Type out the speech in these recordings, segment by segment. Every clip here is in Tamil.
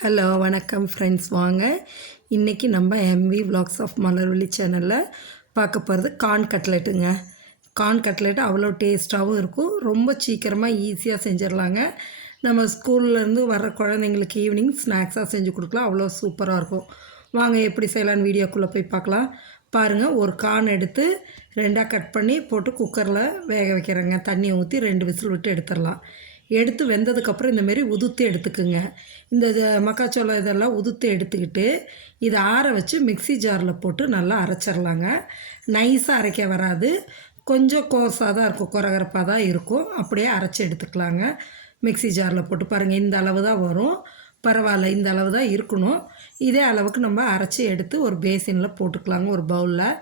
ஹலோ வணக்கம் ஃப்ரெண்ட்ஸ் வாங்க. இன்றைக்கி நம்ம எம்வி vlogs ஆஃப் மலர்வழி சேனலில் பார்க்க போகிறது கார்ன் கட்லெட்டுங்க கார்ன் கட்லெட் அவ்வளோ டேஸ்ட்டாகவும் இருக்கும். ரொம்ப சீக்கிரமாக ஈஸியாக செஞ்சிடலாங்க. நம்ம ஸ்கூல்லேருந்து வர குழந்தைங்களுக்கு ஈவினிங் ஸ்நாக்ஸாக செஞ்சு கொடுக்கலாம். அவ்வளோ சூப்பராக இருக்கும். வாங்க எப்படி செய்யலான்னு வீடியோக்குள்ளே போய் பார்க்கலாம். பாருங்கள் ஒரு கார்ன் எடுத்து ரெண்டாக கட் பண்ணி போட்டு குக்கரில் வேக வைக்கிறேங்க. தண்ணியை ஊற்றி ரெண்டு விசில் விட்டு எடுத்துடலாம். எடுத்து வெந்ததுக்கப்புறம் இந்தமாரி உதுத்து எடுத்துக்குங்க. இந்த மக்காச்சோளம் இதெல்லாம் உதுத்து எடுத்துக்கிட்டு இதை ஆற வச்சு மிக்ஸி ஜாரில் போட்டு நல்லா அரைச்சிடலாங்க நைஸாக அரைக்க வராது. கொஞ்சம் கோர்ஸாக தான் இருக்கும். குறகரப்பாக தான் இருக்கும். அப்படியே அரைச்சி எடுத்துக்கலாங்க. மிக்ஸி ஜாரில் போட்டு பாருங்கள் இந்த அளவு தான் வரும். பரவாயில்ல. இந்த அளவு தான் இருக்கணும். இதே அளவுக்கு நம்ம அரைச்சி எடுத்து ஒரு பேசினில் போட்டுக்கலாங்க. ஒரு பவுலில்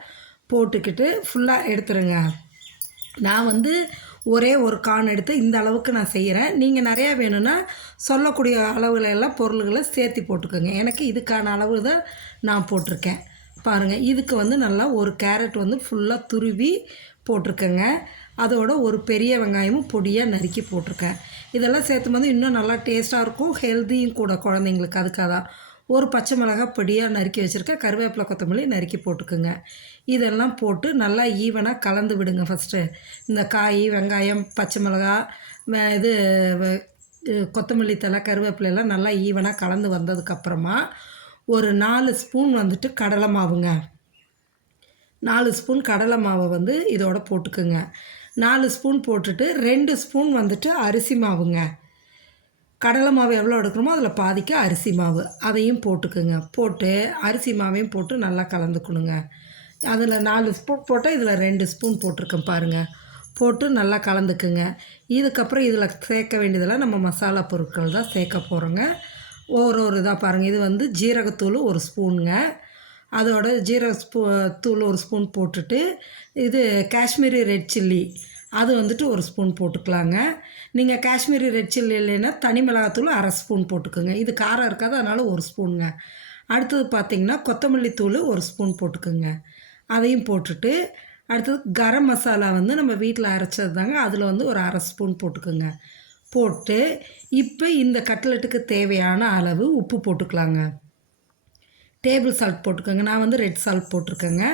போட்டுக்கிட்டு ஃபுல்லாக எடுத்துருங்க. நான் வந்து ஒரே ஒரு கான் எடுத்து இந்த அளவுக்கு நான் செய்கிறேன் நீங்கள் நிறையா வேணும்னா சொல்லக்கூடிய அளவுகளெல்லாம் எல்லாம் பொருள்களை சேர்த்து போட்டுக்கோங்க. எனக்கு இதுக்கான அளவு தான் நான் போட்டிருக்கேன். பாருங்கள் இதுக்கு வந்து நல்லா ஒரு கேரட் வந்து ஃபுல்லாக துருவி போட்டிருக்கேங்க. அதோட ஒரு பெரிய வெங்காயமும் பொடியாக நறுக்கி போட்டிருக்கேன். இதெல்லாம் சேர்த்தும் போது இன்னும் நல்லா டேஸ்ட்டாக இருக்கும் ஹெல்த்தியும் கூட குழந்தைங்களுக்கு. அதுக்காக தான் ஒரு பச்சை மிளகாய் பொடியாக நறுக்கி வச்சுருக்கேன். கருவேப்பிலை கொத்தமல்லி நறுக்கி போட்டுக்குங்க. இதெல்லாம் போட்டு நல்லா ஈவனாக கலந்து விடுங்க ஃபஸ்ட்டு இந்த காய் வெங்காயம் பச்சை மிளகா வே- இது வ- கொத்தமல்லி தழை கருவேப்பிலை எல்லாம் நல்லா ஈவனாக கலந்து வந்ததுக்கப்புறமா ஒரு நாலு ஸ்பூன் வந்துட்டு கடலை மாவுங்க. நாலு ஸ்பூன் கடலை மாவை வந்து இதோட போட்டுக்குங்க. நாலு ஸ்பூன் போட்டுட்டு ரெண்டு ஸ்பூன் வந்துட்டு அரிசி மாவுங்க. கடலை மாவு எவ்வளோ எடுக்கணுமோ அதில் பாதிக்கு அரிசி மாவு. அதையும் போட்டுக்குங்க. போட்டு அரிசி மாவையும் போட்டு நல்லா கலந்துக்கணுங்க. அதில் நாலு ஸ்பூன் போட்டால் இதில் ரெண்டு ஸ்பூன் போட்டிருக்கேன் பாருங்கள் போட்டு நல்லா கலந்துக்குங்க. இதுக்கப்புறம் இதில் சேர்க்க வேண்டியதெல்லாம் நம்ம மசாலா பொருட்கள் தான் சேர்க்க போகிறோங்க ஒரு ஒரு இதாக பாருங்கள் இது வந்து ஜீரகத்தூள் ஒரு ஸ்பூனுங்க. அதோட ஜீரக ஸ்பூ தூள் ஒரு ஸ்பூன் போட்டுட்டு இது காஷ்மீரி ரெட் சில்லி. அது வந்துட்டு ஒரு ஸ்பூன் போட்டுக்கலாங்க. நீங்கள் காஷ்மீரி ரெட் சில்லி இல்லைன்னா தனி மிளகாத்தூள் அரை ஸ்பூன் போட்டுக்கோங்க. இது காரம் இருக்காது அதனால் ஒரு ஸ்பூனுங்க. அடுத்தது பார்த்திங்கன்னா கொத்தமல்லி தூள் ஒரு ஸ்பூன் போட்டுக்கோங்க. அதையும் போட்டுட்டு அடுத்தது கரம் மசாலா வந்து நம்ம வீட்டில் அரைச்சது தாங்க அதில் வந்து ஒரு அரை ஸ்பூன் போட்டுக்கோங்க. போட்டு இப்போ இந்த கட்லெட்டுக்கு தேவையான அளவு உப்பு போட்டுக்கலாங்க. டேபிள் சால்ட் போட்டுக்கோங்க. நான் வந்து ரெட் சால்ட் போட்டிருக்கேங்க.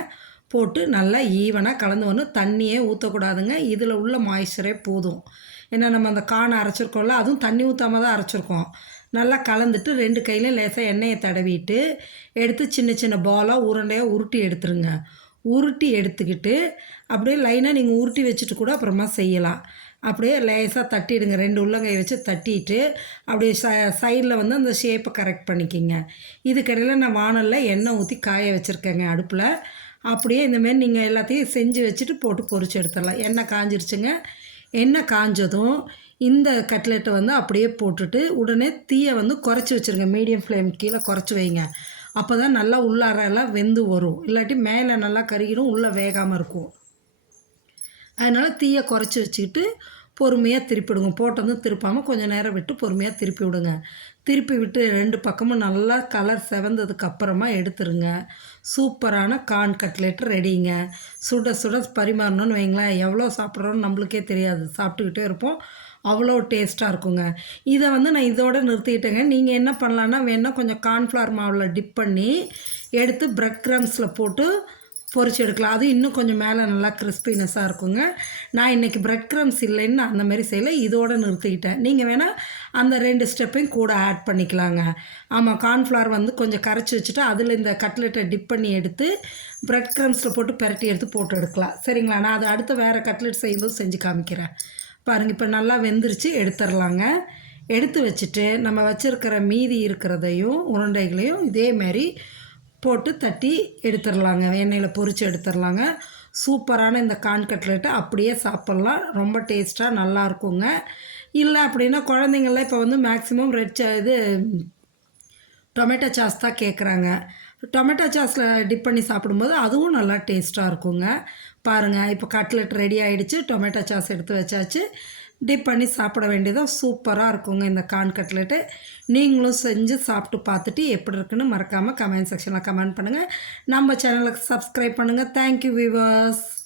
போட்டு நல்லா ஈவனாக கலந்து வரணும் தண்ணியே ஊற்றக்கூடாதுங்க இதில் உள்ள மாய்ஸ்சரே போதும். ஏன்னா நம்ம அந்த காணை அரைச்சிருக்கோம்ல அதுவும் தண்ணி ஊற்றாம தான் அரைச்சிருக்கோம். நல்லா கலந்துட்டு ரெண்டு கையிலையும் லேசாக எண்ணெயை தடவிட்டு எடுத்து சின்ன சின்ன பாலாக உருண்டையாக உருட்டி எடுத்துருங்க. உருட்டி எடுத்துக்கிட்டு அப்படியே லைனாக நீங்கள் உருட்டி வச்சுட்டு கூட அப்புறமா செய்யலாம். அப்படியே லேசாக தட்டிடுங்க. ரெண்டு உள்ளங்கை வச்சு தட்டிட்டு அப்படியே ச சைடில் வந்து அந்த ஷேப்பை கரெக்ட் பண்ணிக்கிங்க. இதுக்கடையில் நான் வானலில் எண்ணெய் ஊற்றி காய வச்சுருக்கேங்க அடுப்பில். அப்படியே இந்தமாரி நீங்கள் எல்லாத்தையும் செஞ்சு வச்சுட்டு போட்டு பொறிச்சு எடுத்துடலாம். எண்ணெய் காஞ்சிருச்சுங்க. எண்ணெய் காஞ்சதும் இந்த கட்லெட்டை வந்து அப்படியே போட்டுட்டு உடனே தீயை வந்து குறைச்சி வச்சுருங்க. மீடியம் ஃப்ளேம் கீழே குறைச்சி வைங்க. அப்போ தான் நல்லா உள்ளார எல்லாம் வெந்து வரும். இல்லாட்டி மேலே நல்லா கருகிடும் உள்ளே வேகாமல் இருக்கும். அதனால் தீயை குறைச்சி வச்சுக்கிட்டு பொறுமையாக திருப்பிவிடுங்க போட்டதும் திருப்பாமல் கொஞ்சம் நேரம் விட்டு பொறுமையாக திருப்பி விடுங்க. திருப்பி விட்டு ரெண்டு பக்கமும் நல்லா கலர் செவந்ததுக்கு அப்புறமா எடுத்துருங்க. சூப்பரான கார்ன் கட்லெட் ரெடிங்க சுட சுட பரிமாறணும்னு வைங்களேன். எவ்வளோ சாப்பிட்றோன்னு நம்மளுக்கே தெரியாது. சாப்பிட்டுக்கிட்டே இருப்போம். அவ்வளோ டேஸ்ட்டாக இருக்குங்க. இதை வந்து நான் இதோட நிறுத்திட்டேங்க. நீங்கள் என்ன பண்ணலான்னா வேணால் கொஞ்சம் கார்ன்ஃப்ளவர் மாவில் டிப் பண்ணி எடுத்து ப்ரெட் க்ரம்ஸில் போட்டு பொரிச்சு எடுக்கலாம். அது இன்னும் கொஞ்சம் மேலே நல்லா கிறிஸ்பினஸ்ஸாக இருக்குங்க. நான் இன்றைக்கி பிரெட் க்ரம்ஸ் இல்லைன்னு அந்தமாரி அந்த மாதிரி செய்யலை. இதோட நிறுத்திக்கிட்டேன். நீங்கள் வேணால் அந்த ரெண்டு ஸ்டெப்பையும் கூட ஆட் பண்ணிக்கலாங்க. ஆமாம் கார்ன்ஃப்ளவர் வந்து கொஞ்சம் கரைச்சி வச்சுட்டு அதில் இந்த கட்லெட்டை டிப் பண்ணி எடுத்து பிரெட் க்ரம்ஸில் போட்டு பெரட்டி எடுத்து போட்டு எடுக்கலாம். சரிங்களா? நான் அது அடுத்து வேறு கட்லெட் செய்யும்போது செஞ்சு காமிக்கிறேன். பாருங்கள் இப்போ நல்லா வெந்துருச்சு. எடுத்துடலாங்க. எடுத்து வச்சுட்டு நம்ம வச்சுருக்கிற மீதி இருக்கிறதையும் உருண்டைகளையும் இதேமாரி போட்டு தட்டி எடுத்துடலாங்க. எண்ணெயில் பொரித்து எடுத்துடலாங்க. சூப்பரான இந்த கான் கட்லெட்டை அப்படியே சாப்பிட்லாம். ரொம்ப டேஸ்ட்டாக நல்லா இருக்குங்க. இல்லை அப்படின்னா குழந்தைங்கள்லாம் இப்போ வந்து மேக்ஸிமம் ரெட் இது டொமேட்டோ சாஸ் தான் கேட்குறாங்க டொமேட்டோ சாஸில் டிப் பண்ணி சாப்பிடும்போது அதுவும் நல்லா டேஸ்ட்டாக இருக்குங்க. பாருங்கள் இப்போ கட்லெட் ரெடி ஆகிடுச்சு டொமேட்டோ சாஸ் எடுத்து வச்சாச்சு. டிப் பண்ணி சாப்பிட வேண்டியதாக சூப்பராக இருக்குங்க இந்த கான் கட்லெட்டு. நீங்களும் செஞ்சு சாப்பிட்டு பார்த்துட்டு எப்படி இருக்குன்னு மறக்காமல் கமெண்ட் செக்ஷனில் கமெண்ட் பண்ணுங்கள் நம்ம சேனலுக்கு சப்ஸ்கிரைப் பண்ணுங்கள் தேங்க்யூ வியூவர்ஸ்